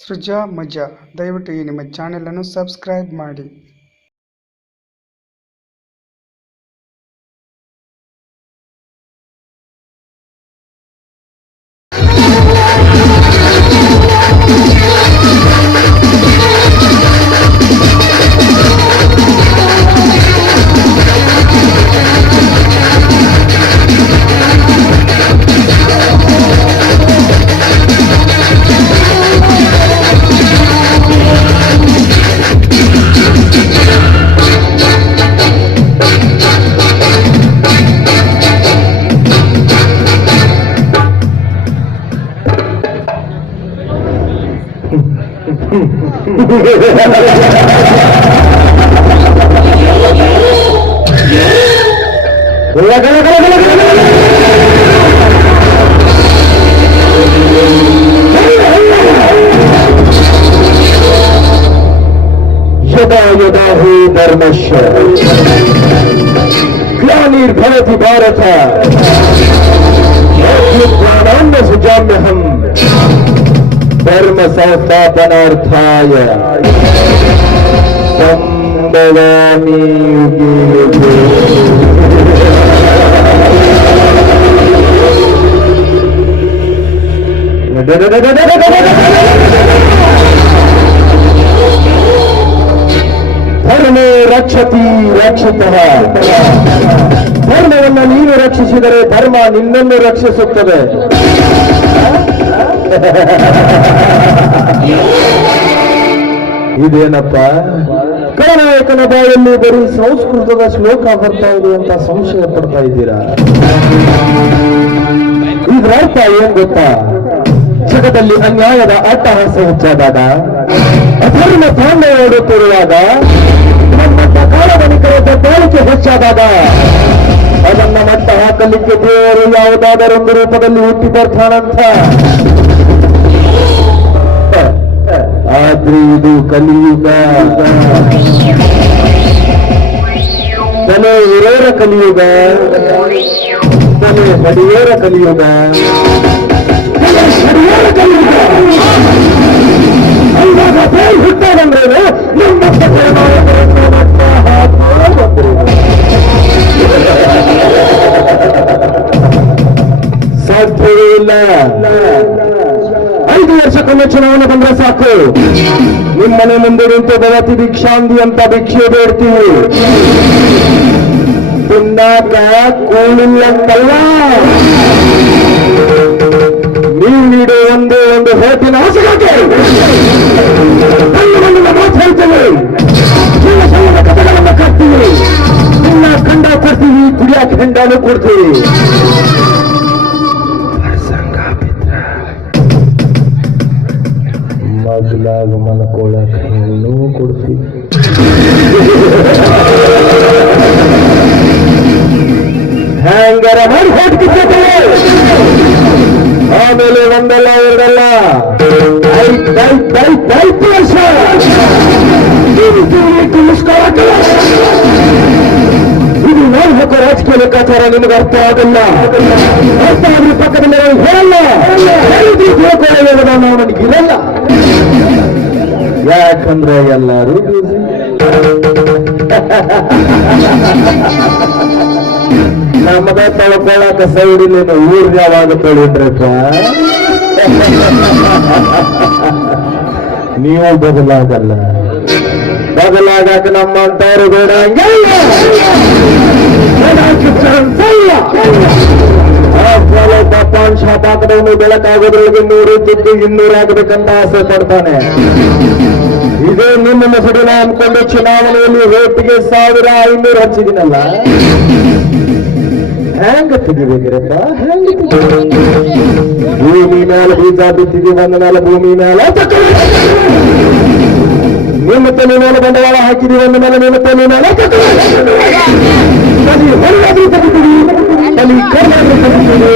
ಸೃಜಾ ಮಜಾ ದಯವಿಟ್ಟು ಈ ನಿಮ್ಮ ಚಾನೆಲನ್ನು ಸಬ್ಸ್ಕ್ರೈಬ್ ಮಾಡಿ. درمش بھارت ہے. جانب میں ہم. ಧರ್ಮ ಸಂಸ್ಥಾಪನಾರ್ಥಾಯ ಸಂಭವಾಮಿ ಧರ್ಮೇ ರಕ್ಷತಿ ರಕ್ಷಿತ. ಧರ್ಮವನ್ನು ನೀನು ರಕ್ಷಿಸಿದರೆ ಧರ್ಮ ನಿನ್ನನ್ನು ರಕ್ಷಿಸುತ್ತದೆ. ಇದೇನಪ್ಪ? ಕಳನಾಯಕನ ಬಾಯಲ್ಲಿ ಬರೀ ಸಂಸ್ಕೃತದ ಶ್ಲೋಕ ಬರ್ತಾ ಇದೆ ಅಂತ ಸಂಶಯ ಪಡ್ತಾ ಇದ್ದೀರಾ? ಇದ್ರ ಅರ್ಥ ಏನ್ ಗೊತ್ತಾ? ಜಗದಲ್ಲಿ ಅನ್ಯಾಯದ ಅಟ್ಟಹಾಸ ಹೆಚ್ಚಾದಾಗ, ಅಧರ್ಮ ತಾಂಡವ ಓಡುತ್ತಿರುವಾಗ, ನಮ್ಮಂತ ಕಾಲವನಿಕರ ದಬ್ಬಾಳಿಕೆ ಹೆಚ್ಚಾದಾಗ, ಅದನ್ನ ಮಟ್ಟ ಹಾಕಲಿಕ್ಕೆ ದೇವರು ಯಾವುದಾದರೊಂದು ರೂಪದಲ್ಲಿ ಹುಟ್ಟಿ ಬರ್ತಾನಂತ ಆದ್ರೆ ಇದು ಕಲಿಯುಗ ತಲೆ ಇರೋರ ಕಲಿಯುಗ ತಲೆ ಹಡಿಯೋರ ಕಲಿಯುಗ ತಲೆ ಹಡಿಯೋರ ಕಲಿಯುಗ ಅಂದಾಗ ಚುನಾವಣೆ ಬಂದ್ರೆ ಸಾಕು. ನಿಮ್ಮನೆ ಮುಂದೆ ನಿಂತು ಭಗವತಿ ಭಿಕ್ಷಾಂದಿ ಅಂತ ಭಿಕ್ಷೆ ಬೇಡ್ತೀವಿ ಕೂಲಿಲ್ಲ ಕೂಳಿಲ್ಲಂತಲ್ಲ ನೀವು ನೀಡೋ ಒಂದು ಒಂದು ಹೋಟಿನ ಹೊಸಗಾಕೆ ಕಥೆಗಳನ್ನ ಕಟ್ತೀವಿ ಖಂಡ ಕೊಡ್ತೀವಿ ಕುಡಿಯಾಕ ಹೆಂಡಾನು ಕೊಡ್ತೀವಿ ಮಗ್ಲಾಗ ಮಲ್ಕೊಳಕ್ ಎಲ್ಲೂ ಕೊಡ್ತೀವಿ. ಹ್ಯಾಂಗರ ಮಾಡಿ ಹೋಗ್ತಿದ್ದೆ ಆಮೇಲೆ ಒಂದಲ್ಲ, ಎರಡಲ್ಲ. ಇದು ನಾವು ಹಾಕೋ ರಾಜಕೀಯ ಲೆಕ್ಕಾಚಾರ, ನಿಮಗೆ ಅರ್ಥ ಆಗಲ್ಲ. ಅರ್ಥ ಆದ್ರೆ ಪಕ್ಕದಲ್ಲಿ ಮೇಲೆ ಹೇಳಲ್ಲ. ಯಾಕಂದ್ರೆ ಎಲ್ಲರೂ ನಮಗ ನಮ್ಮದ ತೊಳ್ಕೊಳಕ ನಿಮ್ಮ ಊರ್ ಯಾವಾಗ ತೊಳಿದ್ರಪ್ಪ ನೀವು ಬದಲಾಗಲ್ಲ. ಬದಲಾಗಕ ನಮ್ಮಂತವ್ರು ಬೇಡ. ಹಂಗಿಲ್ಲ. ಫಲ ಪಾಪಾನ್ ಶಾಪ ಹಾಕದವನು ಬೆಳಕಾಗೋದ್ರೊಳಗೆ ನೂರು ತಿದ್ದು ಇನ್ನೂರು ಆಸೆ ಪಡ್ತಾನೆ. ಇದೇ ನಿಮ್ಮ ಮೊಸಡಿನ ಅನ್ಕೊಂಡು ಚುನಾವಣೆಯಲ್ಲಿ ರೇಟ್ಗೆ ಸಾವಿರ ಐನೂರು ಹಚ್ಚಿದಿನಲ್ಲ ತೆಗಿಬೇಕ್ರಪ್ಪ ಭೂಮಿ ಮೇಲೆ ಬೀಜ ಬಿತ್ತಿದೀವಿ ಒಂದ ಮೇಲೆ ಭೂಮಿ ಮೇಲೆ. ನಿಮ್ಮ ತಲೆ ಮೇಲೆ ಬಂಡವಾಳ ಹಾಕಿದೀವಿ ಒಂದ ಮೇಲೆ ನಿಮ್ಮ ತಲೆ ಮೇಲೆ ತಲೆ ಕರ್ನಾಟಕ ತೆಗಿತೀವಿ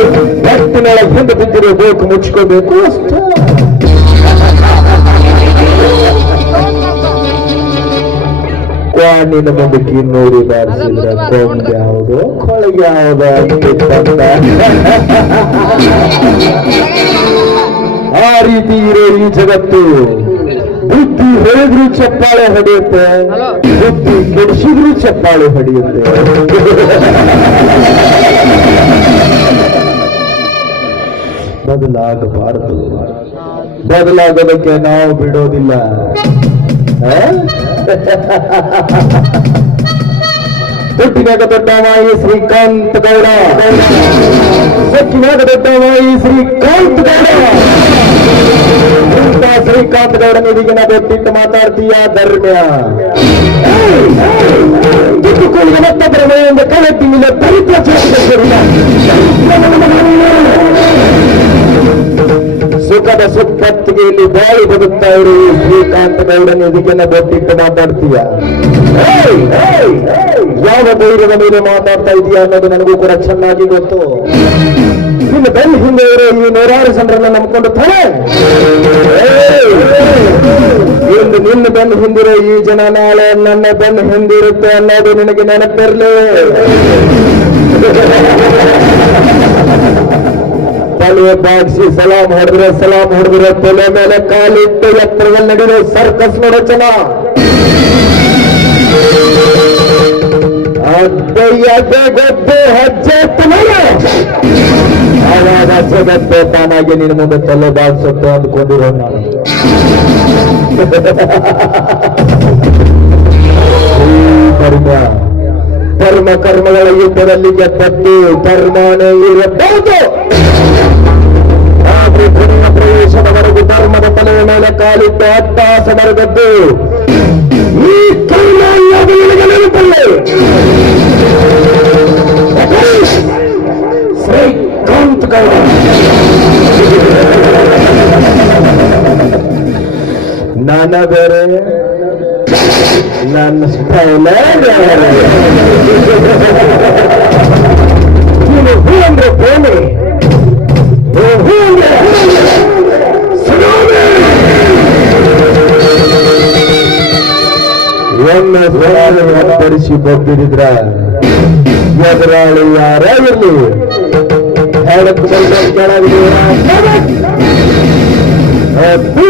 ಹೊಟ್ಟಿನೊಳಗೆ ಹಿಂದೆ ಬೇಕು ಮುಚ್ಕೋಬೇಕು. ಅಷ್ಟೇ. ಕ್ವಾಣಿನ ಮುಂದಕ್ಕೆ ನೋಡಿ ಬಾರಿಸಿದ್ರೆ ಕೊಂಬ್ ಯಾವುದು ಕೊಳಗೆ ಯಾವುದು ಆ ರೀತಿ ಇರೋ ಈ ಜಗತ್ತು. ಬುದ್ಧಿ ಹೇಳಿದ್ರು ಚಪ್ಪಾಳೆ ಹೊಡೆಯುತ್ತೆ. ಬುದ್ಧಿ ಕೆಡಿಸಿದ್ರು ಚಪ್ಪಾಳೆ ಹೊಡೆಯುತ್ತೆ. ಬದಲಾಗಬಾರದು. ಬದಲಾಗೋದಕ್ಕೆ ನಾವು ಬಿಡೋದಿಲ್ಲ? ಹುಟ್ಟಿನಾಗ ದೊಡ್ಡವಾಯಿ ಶ್ರೀಕಾಂತ್ ಗೌಡ. ಸೊಕ್ಕಿನಾಗ ದೊಡ್ಡವಾಯಿ ಶ್ರೀಕಾಂತ್ ಗೌಡ. ಶ್ರೀಕಾಂತ್ ಗೌಡನ ಇದೀಗಿನ ಗೊತ್ತಿಟ್ಟು ಮಾತಾಡ್ತೀಯ. ಧರ್ಮ್ಯ ಕಿತ್ತುಕೊಳ್ಳುವ ಮತ್ತೊಬ್ಬರ ಮೇಲಿಂದ ಕಳೆದ್ದಿ ಮೇಲೆ ದರಿದ್ರ ಸುಖದ ಸುಪ್ಪತ್ತಿಗೆ ಇಲ್ಲಿ ಬಾಳಿ ಬದುಕ್ತಾ ಇರು ಶ್ರೀಕಾಂತ್ ಗೌಡನ ಇದಕ್ಕೆಲ್ಲ ಗೊತ್ತಿಟ್ಟು ಮಾತಾಡ್ತೀಯ ಯಾವ ಧೈರ್ಯದ ಮೇಲೆ ಮಾತಾಡ್ತಾ ಇದೆಯಾ ಅನ್ನೋದು ನನಗೂ ಕೂಡ ಚೆನ್ನಾಗಿ ಗೊತ್ತು. ನಿನ್ನ ಬೆನ್ನ ಹಿಂದೆ ಇರೋ ಈ ನೂರಾರು ಜನರನ್ನ ನಂಬ್ಕೊಂಡು ತಾನೆ ಇಂದು ನಿನ್ನ ಬೆನ್ ಹಿಂದಿರೋ ಈ ಜನ ನಾಳೆ ನನ್ನ ಬೆನ್ ಹಿಂದಿರುತ್ತೆ ಅನ್ನೋದು ನಿನಗೆ ನೆನಪಿರ್ಲಿ. ತಲೆ ಬಾಗಿಸಿ ಸಲಾಂ ಹೊಡೆದ್ರೆ ಸಲಾಂ ಹೊಡೆದ್ರೆ ತಲೆ ಮೇಲೆ ಕಾಲಿಟ್ಟು ಎತ್ತರದಲ್ಲಿ ನಡೆಯೋ ಸರ್ಕಸ್ ನೋಡೋ ಜನ. ಅಡ್ಡೆ ಎಡ್ಡೆ ಗದ್ದೆ ಹೆಜ್ಜೆ ಎತ್ತು ನೋಡು. ಆವಾಗ ಜಗತ್ತೆ ತಾನಾಗಿ ನಿನ್ನ ಮುಂದೆ ತಲೆ ಬಾಗಿಸುತ್ತೆ ಅಂದ್ಕೊಂಡಿರೋ ನಾನು ಧರ್ಮ ಧರ್ಮ ಕರ್ಮಗಳ ಯುದ್ಧದಲ್ಲಿ ಗೆದ್ದದ್ದು ಧರ್ಮನೇ ಇರಬಹುದು ಪ್ರವೇಶದವರೆಗೂ ಧರ್ಮದ ತಲೆಯ ಮೇಲೆ ಕಾಲಿಟ್ಟು ಅಟ್ಟಾಸ ನಾನ ಬೇರೆ ನನ್ನ ಸ್ಟೈಲ್ ಬೇರೆ ನೀನು ಹೂ ಅಂದ್ರೆ ಪ್ರೇಮಿ ಸುನಾಮಿ ಅಪ್ಪಡಿಸಿ ಬಬ್ಬಿರಿದ್ರ ಎದುರಾಳಿ ಯಾರೇ ಇರಲಿ ಕೆಳಗೆ ಅಬ್ಬಿ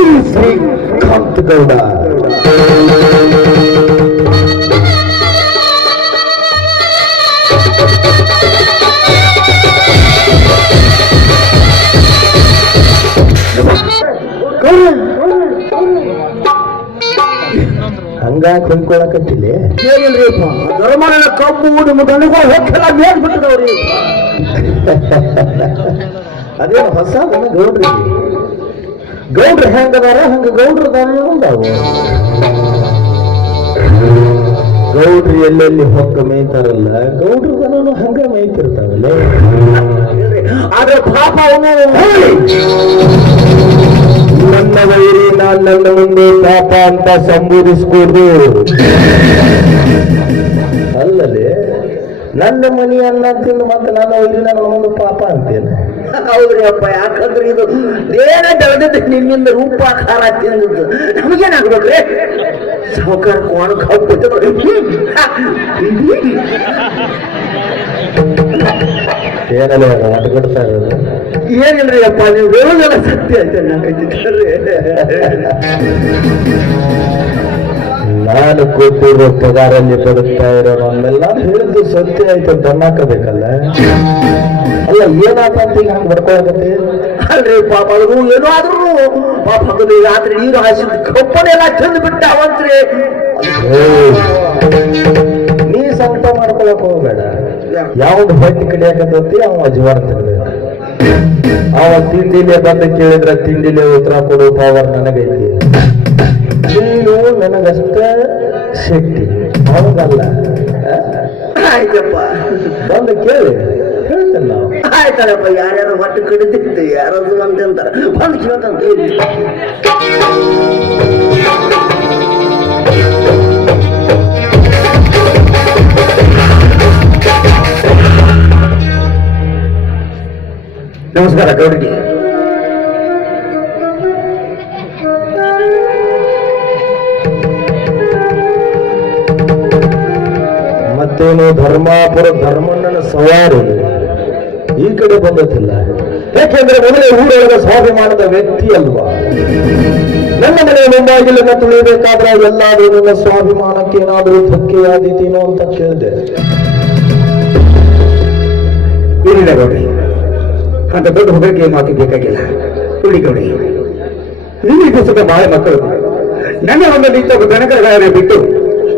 ಹಂಗಾಗಿ ಹೊಂದ್ಕೊಳಕತ್ತಿಲ್ಲ ಧರ್ಮನ ಕಬ್ಬು ನಿಮ್ಮ ಹೊಕ್ಕೆಲ್ಲ ಅದೇನು ಹೊಸ ದನ ಗೌಡ್ರಿ. ಗೌಡ್ರು ಹೆಂಗದಾರ ಹಂಗ ಗೌಡ್ರ ದನ ಗೌಡ್ರು ಎಲ್ಲೆಲ್ಲಿ ಹೊಕ್ಕ ಮೇಯ್ತಾರಲ್ಲ ಗೌಡ್ರ ದನನು ಹಂಗ ಮೇಯ್ತಿರ್ತಾವಲ್ಲ ಆದ್ರೆ ಪಾಪ ಅವನು. ನನ್ನ ವೈರಿ ನಾನ್ ನನ್ನ ಮುಂದೆ ಪಾಪ ಅಂತ ಸಂಬೋಧಿಸ್ಕೊಡ್ದು ಅಲ್ಲದೆ ನನ್ನ ಮನೆಯನ್ನ ತಿಂದು ಮತ್ತೆ ನನ್ನ ವೈರಿ ನನ್ನ ಮುಂದೆ ಪಾಪ ಅಂತೇನೆ? ಹೌದ್ರಿ ಅಪ್ಪ ಯಾಕಂದ್ರೆ ಇದು ಏನ ಬೆಳೆದಿದ್ದು ನಿಮ್ಮಿಂದ ರೂಪಾಕಾರ ತಿಂದದ್ದು. ನಮಗೇನಾಗ್ಬೇಕ್ರಿ? ಸಾವುಕಾರ ಕೋಣ ಕಬ್ಬು ಏನಲ್ಲ ಅಡ್ಗಡ್ತಾ ಇರೋದು ಏನಿಲ್ರಿ ಅಪ್ಪ ನೀವು ಹೇಳೋದೆಲ್ಲ ಸತ್ಯ ಅಂತ ನಾನು ಕೊಟ್ಟಿರೋ ಪಗಾರಲ್ಲಿ ಬರುತ್ತಾ ಇರೋ ನಮ್ಮೆಲ್ಲ ಹೇಳಿದ್ದು ಸತ್ಯ ಆಯ್ತು ದನ್ನಾಕಬೇಕಲ್ಲ ಅಲ್ಲ ಏನಾತಂತ ಈಗ ಹಂಗೆ ಅಲ್ರಿ ಪಾಪ ಅದು ಏನೋ ಆದ್ರೂ ಪಾಪ ಅದು ರಾತ್ರಿ ನೀರು ಹಾಸಿದ ಕಪ್ಪನೆಲ್ಲ ತಿಂದು ಬಿಟ್ಟ ಅವಂತ್ರಿ. ನೀ ಸಂತ ಮಾಡ್ಕೊಳಕ್ ಹೋಗ್ಬೇಡ. ಯಾವ್ದು ಬಟ್ಟೆ ಕಡಿಯಾಕತ್ತೈತಿ ಅವ ಅಜವಾರ ತಿನ್ಬೇಕು ಅವ ತಿಂಡಿಲೆ ಬಂದು ಕೇಳಿದ್ರೆ ತಿಂಡಿಲೆ ಉತ್ತರ ಕೊಡೋ ಪವರ್ ನನಗೈತಿ ನೀನು ನನಗಷ್ಟ ಶಕ್ತಿ. ಹೌದಲ್ಲ? ಆಯ್ತಪ್ಪ. ಬಂದು ಕೇಳಿ. ಹೇಳ್ತಲ್ಲ ಆಯ್ತಾರಪ್ಪ ಯಾರ್ಯಾರು ಹೊಟ್ಟೆ ಕಡಿದಿತ್ತು ಯಾರಾದ್ರು ಅಂತ ಅಂತಾರ. ಬಂದು ಕೇಳ್ತಾನ ನಮಸ್ಕಾರ ಗೌಡಿಗೆ ಮತ್ತೇನು ಧರ್ಮಾಪುರ ಧರ್ಮಣ್ಣನ ಸವಾರಿ ಈ ಕಡೆ ಬಂದತಿಲ್ಲ ಯಾಕೆಂದ್ರೆ ಮೊದಲೇ ಊರೊಳಗ ಸ್ವಾಭಿಮಾನದ ವ್ಯಕ್ತಿ ಅಲ್ವಾ? ನನ್ನ ಮನೆಯ ಮುಂಬಾಗಿಲನ್ನ ತುಳಿಯಬೇಕಾದ್ರೆ ಎಲ್ಲಾದ್ರೂ ನನ್ನ ಸ್ವಾಭಿಮಾನಕ್ಕೆ ಏನಾದರೂ ಧಕ್ಕೆಯಾದೀತೇನೋ ಅಂತ ಕೇಳಿದೆ. ಗೌಡಿ ಅಂತ ದೊಡ್ಡ ಹೊಗಳಿಕೆ ಮಾತು ಬೇಕಾಗಿಲ್ಲ. ನೋಡಿ ಗೌಡಿ ನಿಮಗೆ ಬಾಳೆ ಮಕ್ಕಳು. ನನ್ನ ಒಂದು ನಿಂತ ದನಕರ ಬಿಟ್ಟು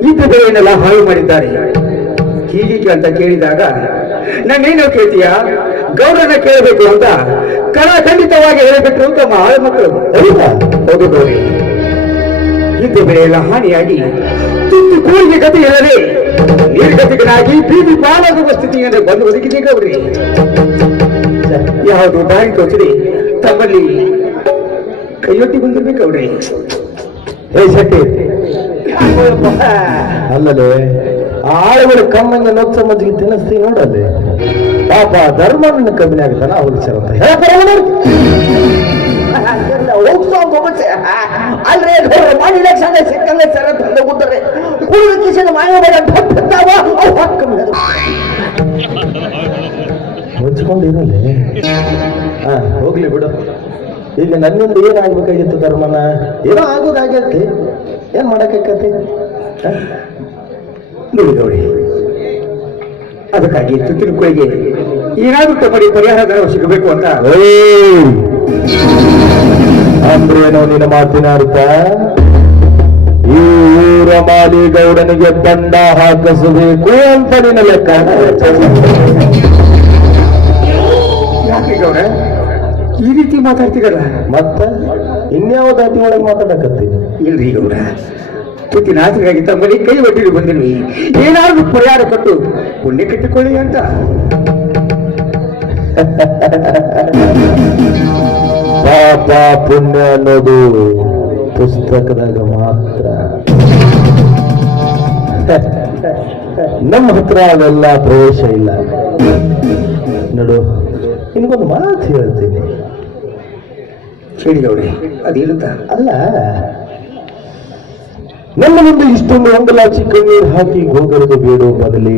ಇದ್ದ ಬೆಳೆಯನ್ನೆಲ್ಲ ಹಾಳು ಮಾಡಿದ್ದಾರೆ. ಹೀಗೀಗೆ ಅಂತ ಕೇಳಿದಾಗ ನಾನೇನೋ ಕೇಳ್ತೀಯ? ಗೌರವನ ಕೇಳಬೇಕು ಅಂತ ಕಣ ಖಂಡಿತವಾಗಿ ಹೇಳಿಬಿಟ್ರು ತಮ್ಮ ಹಾಳು ಮಕ್ಕಳು. ಹೌದಾ? ಗೌರಿ. ಇದ್ದ ಬೆಳೆಯೆಲ್ಲ ಹಾನಿಯಾಗಿ ತುತ್ತು ಕೂಲಿಗೆ ಗತಿ ಇಲ್ಲದೆ ನಿರ್ಗತಿಕನಾಗಿ ಬೀದಿ ಪಾಲಾಗುವ ಸ್ಥಿತಿಯನ್ನು ಬಂದು ಒದಗಿದೆ ಗೌರಿ. ಯಾವುದು ಬಾಯಿ ತೋಚದೆ ತಮ್ಮಲ್ಲಿ ಕೈಯೊಟ್ಟಿ ಬಂದಿರ್ಬೇಕು ಅವ್ರಿ ಹೇ ಶೆಟ್ಟಿ. ಅಲ್ಲದೆ ಆಳುಗಳು ಕಮ್ಮಂಗೆ ನೊಚ್ಚ ಮಜ್ಜಿಗೆ ತಿನ್ನಿಸ್ತೀವಿ ನೋಡಲ್ಲಿ ಪಾಪ ಧರ್ಮವನ್ನು ಕಮ್ಮಿ ಆಗ್ತಾನ ಅವ್ರಿಗೆ ಸರ್ ಅಂತ ಹೇಳ್ತಾರೆ ಅಲ್ರೇ ಸಂಘ ಸಿಕ್ಕಂಗೆ ಸರ ತಂದು ಕೂತಾರೆ. ಕುಡಿದ ಕಿಸಿನ ಮಾಯ ಮುಚ್ಕೊಂಡಿರಲಿ ಹಾ ಹೋಗ್ಲಿ ಬಿಡು. ಈಗ ನನ್ನಿಂದ ಏನಾಗ್ಬೇಕಾಗಿತ್ತು ಧರ್ಮನ? ಏನೋ ಆಗೋದಾಗೈತಿ ಏನ್ ಮಾಡಕತಿ ನೋಡಿ ನೋಡಿ ಅದಕ್ಕಾಗಿ ಕೊಯ್ಗೆ ಏನಾದ್ರೂ ತಮ್ಮಡಿ ಪರಿಹಾರ ಸಿಗಬೇಕು ಅಂತ. ಅಂದ್ರೇನು ನಿನ್ನ ಮಾತಿನ ಅರ್ಥ? ಈ ಊರ ಮಾಲಿಗೌಡನಿಗೆ ದಂಡ ಹಾಕಿಸಬೇಕು ಅಂತ ನಿನ್ನ ಲೆಕ್ಕ. ಈ ರೀತಿ ಮಾತಾಡ್ತೀರಲ್ಲ ಮತ್ತ ಇನ್ಯಾವ ದಾಟಿ ಒಳಗೆ ಮಾತಾಡಕತ್ತೀನಿ ಇಲ್ರಿ ಗೌಡ ತುತ್ತಿನ ಆಸೆಗಾಗಿ ತಮ್ಮಲ್ಲಿ ಕೈ ಒಟ್ಟಿಗೆ ಬಂದಿಲ್ವಿ ಏನಾದ್ರೂ ಪರಿಹಾರ ಕೊಟ್ಟು ಪುಣ್ಯ ಕಟ್ಟಿಕೊಳ್ಳಿ ಅಂತ. ಪಾಪ ಪುಣ್ಯ ಅನ್ನೋದು ಪುಸ್ತಕದಾಗ ಮಾತ್ರ. ನಮ್ಮ ಹತ್ರ ಅವೆಲ್ಲ ಪ್ರವೇಶ ಇಲ್ಲ. ನೋಡು ನಿನಗೊಂದು ಮಾತು ಹೇಳ್ತೀನಿ. ಹೇಳಿ ಅದು ಅಲ್ಲ, ನನ್ನ ಮುಂದೆ ಇಷ್ಟೊಂದು ಗೊತ್ತಲಾ ಚಿಕ್ಕ ನೀರು ಹಾಕಿ ಗೋಗರದು ಬೇಡೋ ಬದಲಿ.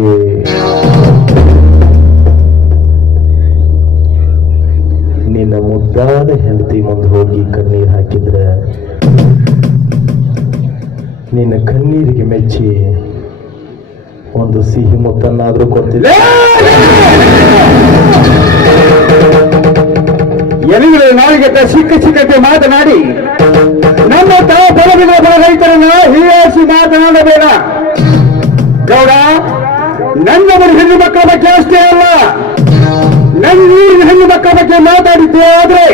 ನಿನ್ನ ಮುದ್ದಾದ ಹೆಂಡತಿ ಮುಂದೆ ಹೋಗಿ ಕಣ್ಣೀರು ಹಾಕಿದ್ರೆ, ನಿನ್ನ ಕಣ್ಣೀರಿಗೆ ಮೆಚ್ಚಿ ಒಂದು ಸಿಹಿ ಮುತ್ತನ್ನಾದ್ರೂ ಕೊಡ್ತಿದ್ದೆ ಎಲೆಗಳ ನಾಳಿಗೆ ಸಿಕ್ಕ ಸಿಕ್ಕಕ್ಕೆ ಮಾತನಾಡಿ. ನಮ್ಮ ತಾ ಬಲವಿದ ಬಲ ರೈತರನ್ನ ಹೀಯಾಸಿ ಮಾತನಾಡಬೇಡ. ಗೌಡ, ನನ್ನ ಮನೆ ಹೆಣ್ಣು ಮಕ್ಕಳ ಬಗ್ಗೆ ಅಷ್ಟೇ ಅಲ್ಲ, ನನ್ನ ಊರಿನ ಹೆಣ್ಣು ಮಕ್ಕಳ ಬಗ್ಗೆ ಮಾತಾಡಿದ್ದೆ ಆದ್ರೆ,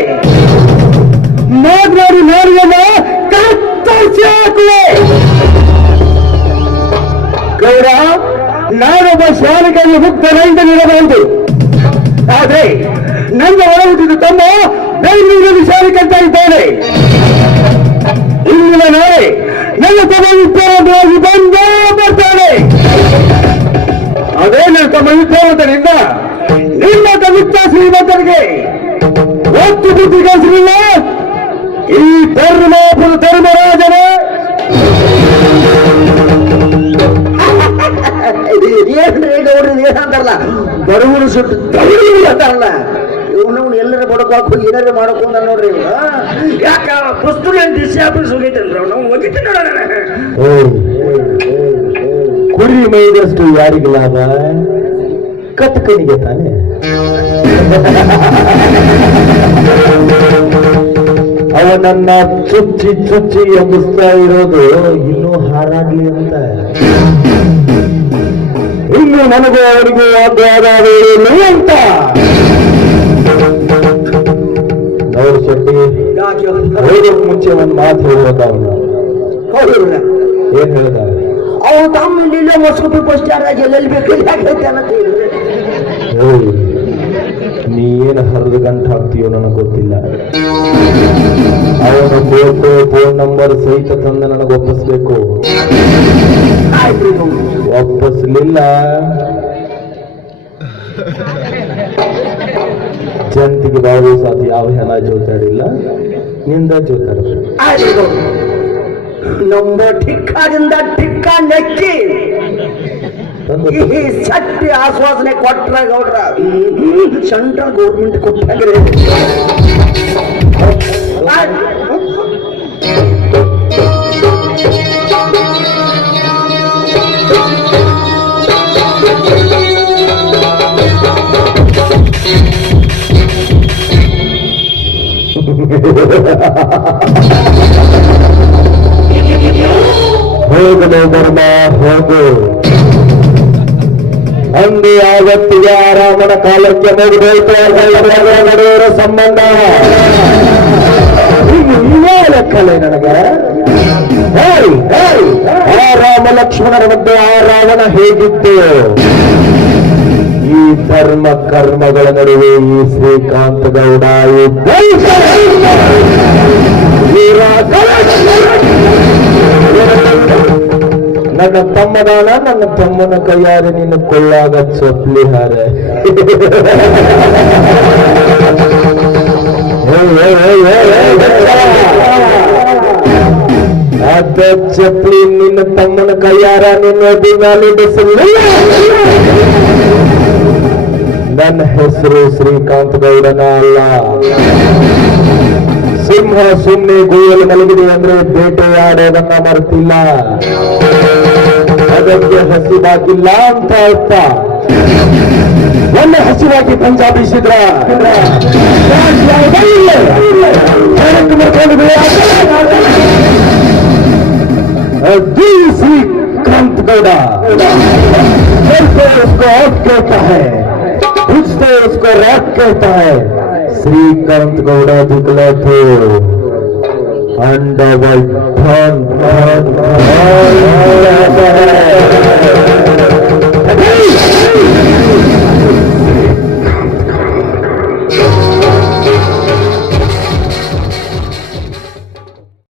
ಮಾತನಾಡಿ ನಾಡಿಯನ್ನ ಕತ್ತರಿಸಿ ಹಾಕುವೆ. ಗೌಡ, ನಾನೊಬ್ಬ ಶಾಲೆಗಳಲ್ಲಿ ಮುಕ್ತ ರೈತನಿರಬಹುದು. ಆದ್ರೆ ನನ್ನ ಒಳ ಹುಟ್ಟಿದ ತಮ್ಮ ಬೆಂಗಳೂರಲ್ಲಿ ಶಾಲೆ ಕಟ್ತಾ ಇದ್ದಾನೆ ಇಂದಿನ ನಾಳೆ ನನ್ನ ತಮ್ಮ ವಿದ್ಯಾವಂತರಾಗಿ ಬಂದೇ ಬರ್ತಾನೆ ಅದೇ ನನ್ನ ತಮ್ಮ ವಿದ್ಯಾವಂತರಿಂದ ನಿನ್ನ ವಿತ್ತ ಶ್ರೀಮಂತರಿಗೆ ಒತ್ತು ಬುದ್ಧಿ ಕಲಿಸಲಿಲ್ಲ ಈ ಧರ್ಮಪುರ ಧರ್ಮರಾಜನ ಏನ್ರಿ ಗೌಡ್ರಿ ಏನಂತಾರಲ್ಲ ಬಡವನು ಸುಟ್ಟು ತಳಿರು ಅಂತಾರಲ್ಲ ಇವನವ್ನು ಎಲ್ಲರ ಬಡಕಾಕು ಏನಾರ ಮಾಡಕು ಅಂತ ನೋಡ್ರಿ ಇವ್ನು. ಯಾಕ ಪುಸ್ತಕ ಡಿಸಿ ಆಫೀಸ್ ಹೋಗೈತಲ್ರಿ ಅವ್ನು? ಹೋಗಿತ್ತು ನೋಡೋಣ. ಕುರಿ ಮೈದಷ್ಟು ಯಾರಿಗೆ ಲಾಭ? ಕತ್ಕನಿಗೆ ತಾನೆ. ಅವನನ್ನ ಚುಚ್ಚಿ ಚುಚ್ಚಿ ಎಬ್ಬಿಸ್ತಾ ಇರೋದು ಇನ್ನೂ ಹಾರಾಗ್ಲಿ ಅಂತ. ಇನ್ನು ನನಗೂ ಅವರಿಗೂ ವಾಗ್ವಾದ ಅಂತ. ನೋಡು ಶೆಟ್ಟಿ ಹೋಗೋಕ್ ಮುಂಚೆ ಒಂದು ಮಾತು ಹೇಳುವಾಗ ಅವನು. ಏನ್ ಹೇಳ್ತಾರೆ ಅವ್ರು ತಮ್ಮ ಇಲ್ಲಿಲ್ಲ ಬಸ್ ಸ್ಟ್ಯಾಂಡ್ ಎಲ್ಲೆಲ್ಲಿ ಬೇಕು ಯಾಕೆ ಅಂತ ನೀ ಏನು ಹರಿದು ಗಂಟು ಹಾಕ್ತೀಯೋ ನನಗೆ ಗೊತ್ತಿಲ್ಲ. ಅವನ ಫೋಟೋ ಫೋನ್ ನಂಬರ್ ಸಹಿತ ತಂದು ನನಗೆ ಒಪ್ಪಿಸ್ಬೇಕು. ಒಪ್ಪಿಸ್ಲಿಲ್ಲ. ಜಂತಿಗೆ ಬಾವು ಸಾಥ್ ಯಾವ ಹೆಣ ಜೋತಾಡಿಲ್ಲ? ನಿಂದ ಆಯ್ತು ನಮ್ಮ ಠಿಕ್ಕಾದಿಂದ ಠಿಕ್ಕ ನೆಕ್ಕಿ. ಈ ಸಟ್ಟಿ ಆಶ್ವಾಸನೆ ಕೊಟ್ರ ಗೌಡ್ರ. ಸೆಂಟ್ರಲ್ ಗೌರ್ಮೆಂಟ್ ಕೊಟ್ಟಾಗ್ರೆ. ಹೋಗಲು ಧರ್ಮ ಹೋಗು. ಅಂದಿ ಆಗತ್ತಿಗೆ ಆರಾಮನ ಕಾಲಕ್ಕೆ ನಡೆಯುವ ಸಂಬಂಧ. ಇಲ್ಲೇ ಲೆಕ್ಕಲೆ ನನಗೆ. ಆ ರಾಮ ಲಕ್ಷ್ಮಣರ ಮಧ್ಯೆ ಆ ರಾವಣ ಹೇಗಿತ್ತು? ಈ ಧರ್ಮ ಕರ್ಮಗಳ ನಡುವೆ ಈ ಶ್ರೀಕಾಂತ ಗೌಡ ನನ್ನ ತಮ್ಮದಾನ, ನನ್ನ ತಮ್ಮನ ಕೈಯಾರೆ ನಿನ್ನ ಕೊಳ್ಳಾಗ ಚಪ್ಪಲಿ ಹಾರ. ಅದ ಚಪ್ಲಿ ನಿನ್ನ ತಮ್ಮನ ಕೈಯಾರ, ನಿನ್ನ ದಿನಾಲಿಡಿಸಲಿಲ್ಲ نسرے شریقات گوڑنا سنہ سو مل گیٹ آڑ مرتی ہسو کی ہسوا پنجابی سم شری کا گوڑا ہے سے اس کو رب کہتا ہے۔ سری کانت گوڑا جکلا تھے انڈا بھائی۔